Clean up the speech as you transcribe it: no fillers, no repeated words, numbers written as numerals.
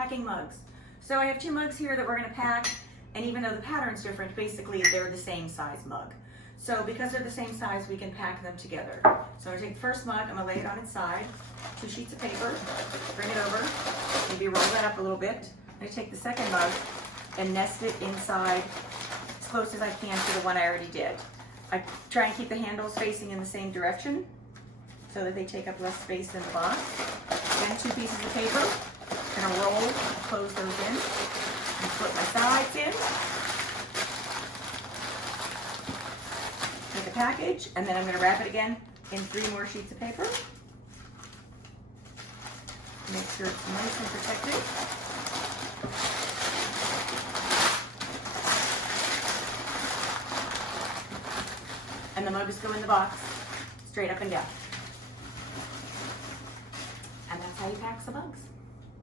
packing mugs. So I have 2 mugs here that we're gonna pack, and even though the pattern's different, basically they're the same size mug. So because they're the same size, we can pack them together. So I'm gonna take the first mug, I'm gonna lay it on its side, 2 sheets of paper, bring it over, maybe roll that up a little bit. I'm gonna take the second mug and nest it inside as close as I can to the one I already did. I try and keep the handles facing in the same direction so that they take up less space in the box. Then 2 pieces of paper, gonna roll, close those in, and flip my sides in. Make a package, and then I'm gonna wrap it again in 3 more sheets of paper. Make sure it's nice and protected. And the mugs go in the box, straight up and down. And that's how you pack the mugs.